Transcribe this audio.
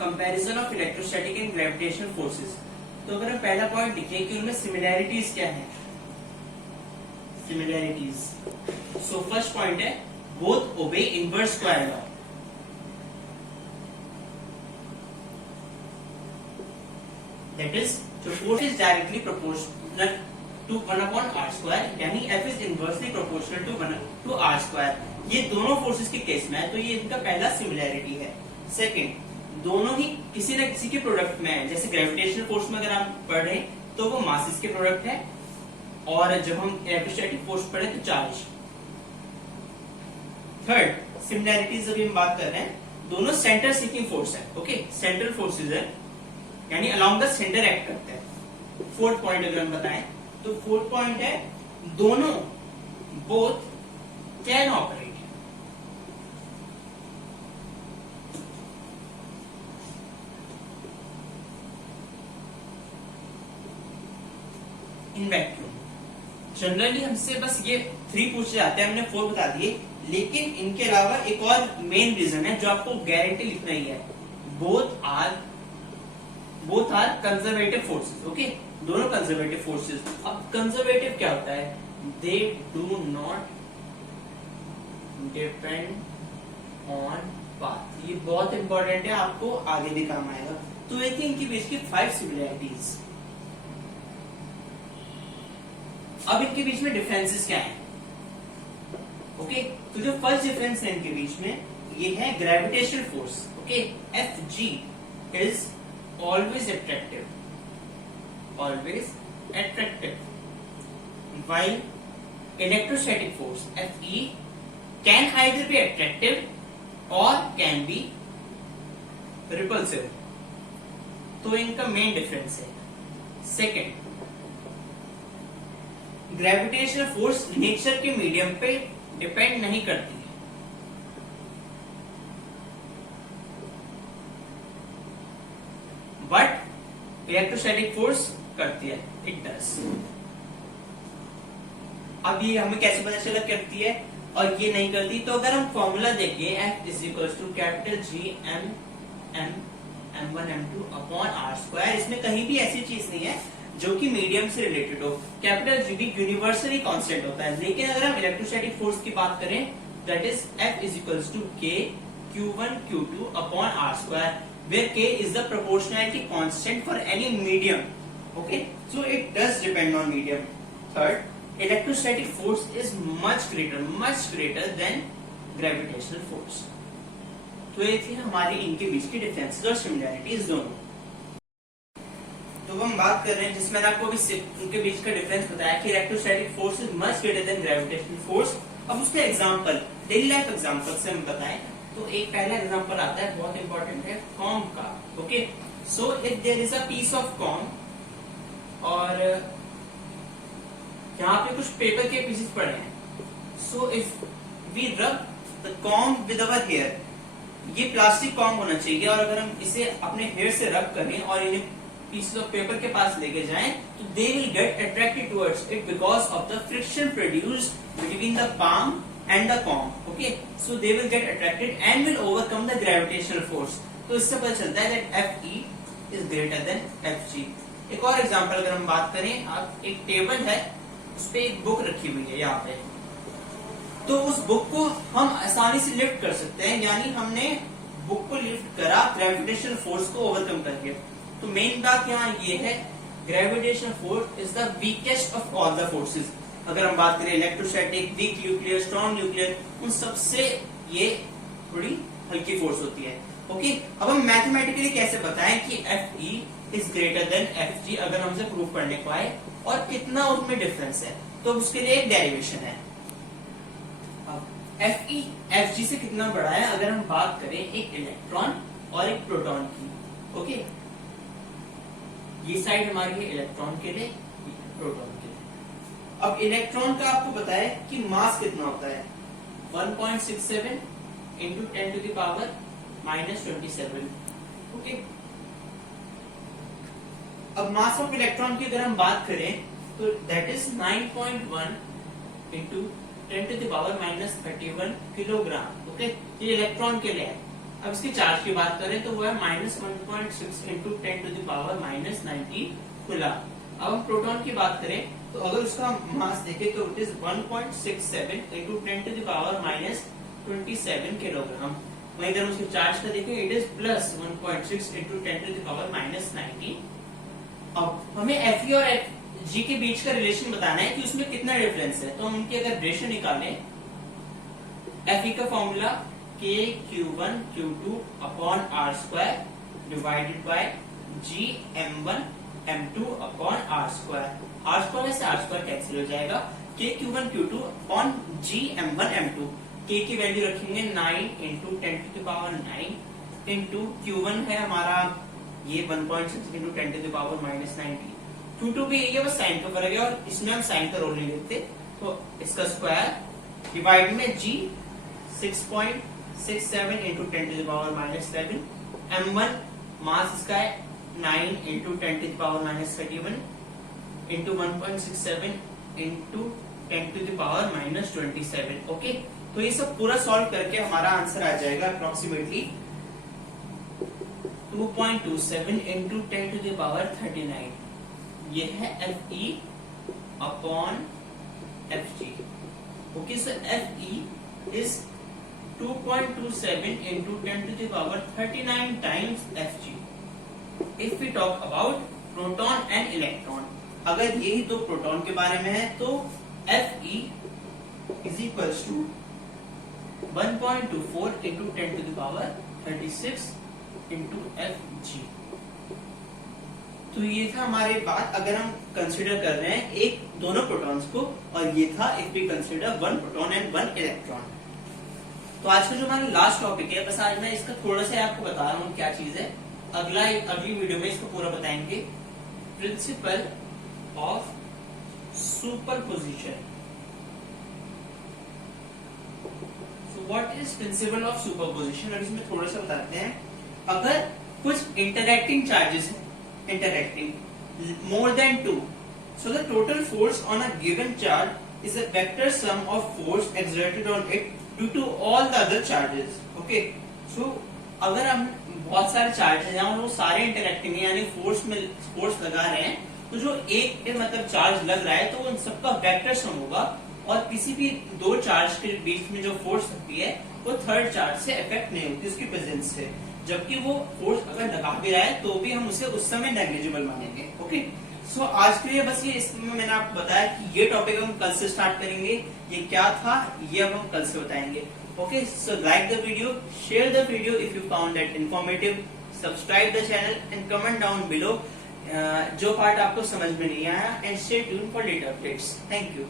Comparison of electrostatic and gravitational forces. तो अगर हम पहला पॉइंट लिखें कि उनमें सिमिलैरिटीज क्या है, सिमिलैरिटीज। सो फर्स्ट पॉइंट है both obey inverse square law. That is जो force is directly proportional to 1/r², यानी F is inversely proportional to r²। ये दोनों फोर्सेस के केस में है, तो ये इनका पहला सिमिलैरिटी है। सेकंड, दोनों ही किसी न किसी के प्रोडक्ट में है। जैसे ग्रेविटेशनल फोर्स में अगर हम पढ़ रहे हैं तो वो मासेस के प्रोडक्ट है, और जब हम इलेक्ट्रोस्टैटिक फोर्स पढ़े तो चार्ज। थर्ड सिमिलैरिटीज अभी हम बात कर रहे हैं, दोनों सेंटर सीकिंग फोर्स है। ओके, सेंट्रल फोर्सेज है, यानी अलोंग द सेंटर एक्ट करते हैं। फोर्थ पॉइंट अगर हम बताएं तो फोर्थ पॉइंट है दोनों both can operate. In vacuum. Generally हमसे बस ये 3 पूछे जाते हैं, हमने 4 बता दिए, लेकिन इनके अलावा एक और मेन रीजन है जो आपको गारंटी लिखना ही है। Both are conservative forces. Okay, दोनों कंजर्वेटिव फोर्सेस। अब कंजर्वेटिव क्या होता है? They do not depend on path. ये बहुत इंपॉर्टेंट है, आपको आगे भी काम आएगा। तो ये थी इनके बीच की 5 सिमिलैरिटीज। अब इनके बीच में डिफरेंसेस क्या है? ओके, तो जो फर्स्ट डिफरेंस है इनके बीच में, ये है gravitational force. Okay, Fg is always attractive, while electrostatic force Fe can either be attractive or can be repulsive। तो इनका मेन डिफरेंस है। सेकेंड, ग्रेविटेशनल फोर्स नेचर के मीडियम पे डिपेंड नहीं करती है, बट इलेक्ट्रोस्टैटिक फोर्स करती है, इट डज। अब ये हमें कैसे पता चला करती है और ये नहीं करती? तो अगर हम फॉर्मूला देखें, F is equal to capital G m1 m2 upon r², इसमें कहीं भी ऐसी चीज नहीं है जो कि मीडियम से रिलेटेड हो। कैपिटल G भी यूनिवर्सली कांस्टेंट होता है, लेकिन अगर हम इलेक्ट्रोस्टैटिक फोर्स की बात करें, that is F is equal to K Q1 Q2 upon r², where K is the proportionality constant for any medium. Okay, so it does depend on medium. Third, electrostatic force is much greater than gravitational force. तो ये थी हमारी इनके बीच की differences और similarities दोनों। तो हम बात कर रहे हैं जिसमें आपको अभी उनके बीच का डिफरेंस बताया कि electrostatic force is much greater than gravitational force. अब उसके एग्जांपल, डेली लाइफ एग्जांपल से हम बताएं तो एक पहला एग्जांपल आता है, बहुत इंपॉर्टेंट है, कॉम का। Okay, so if there is a piece of comb, और यहाँ पे कुछ पेपर के पीसेस पड़े हैं। So if we rub the comb with our hair, ये प्लास्टिक कॉम होना चाहिए, और अगर हम इसे अपने हेयर से रब करें और इन्हें पीसेस ऑफ पेपर के पास लेके जाएं, तो they will get attracted towards it because of the friction produced between the palm and the comb. Okay, so they will get attracted and will overcome the gravitational force. तो इससे पता चलता है that Fe is greater than Fg। एक और example अगर हम बात करें, आप एक टेबल है, उस पे एक बुक रखी हुई है यहाँ पे, तो उस बुक को हम आसानी से लिफ्ट कर सकते हैं, यानी हमने बुक को लिफ्ट करा ग्रेविटेशनल फोर्स को ओवरकम करके। तो मेन बात यहाँ ये है, gravitational force is the weakest of all the forces. अगर हम बात करें electrostatic, weak nuclear, strong nuclear, उन सबसे ये थोड़ी हल्की फोर्स होती है। ओके, अब हम मैथमेटिकली कैसे बताएं कि Fe is greater than Fg, अगर हमसे प्रूफ करने को आए, और कितना उसमें डिफरेंस है, तो उसके लिए एक डेरिवेशन है। अब Fe Fg से कितना बड़ा है, अगर हम बात करें एक इलेक्ट्रॉन और एक प्रोटॉन की। ओके, ये साइड हमारी है इलेक्ट्रॉन के लिए, प्रोटॉन के लिए। अब इलेक्ट्रॉन का आपको पता है कि मास कितना होता है, 1.67 into 10 to the power -27। Okay, अब मास ऑफ इलेक्ट्रॉन की अगर हम बात करें तो that is 9.1 into 10 to the power -31 kilogram. Okay, ये इलेक्ट्रॉन के लिए है। अब इसके चार्ज की बात करें तो वो है -1.6 into 10 to the power -19 coulomb. अब हम प्रोटॉन की बात करें तो अगर उसका मास देखें तो it is 1.67 into 10 to the power -27 kilogram. वहीं अगर उसके चार्ज का देखें it is +1.6 into 10 to the power -19। अब हमें Fe और G के बीच का रिलेशन बताना है कि उसमें कितना डिफरेंस है। तो हम उनकी अगर रेशियो निकालें, Fe का formula KQ1 Q2 upon R square divided by GM1 M2 upon R square. R square से R स्क्वायर कैंसिल हो जाएगा। KQ1 Q2 upon GM1 M2, K की वैल्यू रखेंगे 9 into 10 to the power 9 into Q1 है हमारा ये 1.6 into 10 to the power -19। Q2 भी यही है, बस साइन का फर्क है और इसमें हम साइन का रोल नहीं लेते। तो इसका स्क्वायर डिवाइड में G 6.67 into 10 to the power -7, M1 mass इसका है 9 into 10 to the power -31 into 1.67 into 10 to the power -27। Okay, तो ये सब पूरा सॉल्व करके हमारा आंसर आ जाएगा approximately 2.27 into 10 to the power 39। ये है Fe upon Fg। Okay, so Fe is 2.27 into 10 to the power 39 times Fg. If we talk about proton and electron, अगर यही दो प्रोटॉन के बारे में है तो Fe is equals to 1.24 into 10 to the power 36 into Fg। तो ये था हमारे बात अगर हम कंसीडर कर रहे हैं एक दोनों प्रोटॉन्स को, और ये था if we consider one proton and one electron. तो आज का जो हमारा लास्ट टॉपिक है, बस आज मैं इसका थोड़ा सा आपको बता रहा हूँ क्या चीज है। अगली वीडियो में इसको पूरा बताएंगे। Principle of superposition. So what is principle of superposition? अब इसमें थोड़ा सा बताते हैं। अगर कुछ इंटरैक्टिंग चार्जेस हैं, interacting more than 2, so the total force on a given charge is a vector sum of force exerted on it due to all the other charges। okay, so अगर हम बहुत सारे चार्जेस हैं और वो सारे interacting है यानी फोर्स लगा रहे हैं, तो जो एक मतलब चार्ज लग रहा है तो उन सबका वेक्टर सम होगा, और किसी भी दो चार्ज के बीच में जो फोर्स लगती है वो थर्ड चार्ज से इफेक्ट नहीं होती उसकी प्रेजेंस से, जबकि वो फोर्स अगर लगा भी रहा है तो भी हम उसे उस समय नेग्लिजिबल मानेंगे। ओके, सो आज के लिए बस ये इसमें मैंने आपको बताया कि ये टॉपिक हम कल से स्टार्ट करेंगे। ये क्या था ये अब हम कल से बताएंगे। Okay, so like the video, share the video if you found that informative, subscribe the channel and comment down below जो पार्ट आपको समझ में नहीं आया, and stay tuned for later updates. Thank you.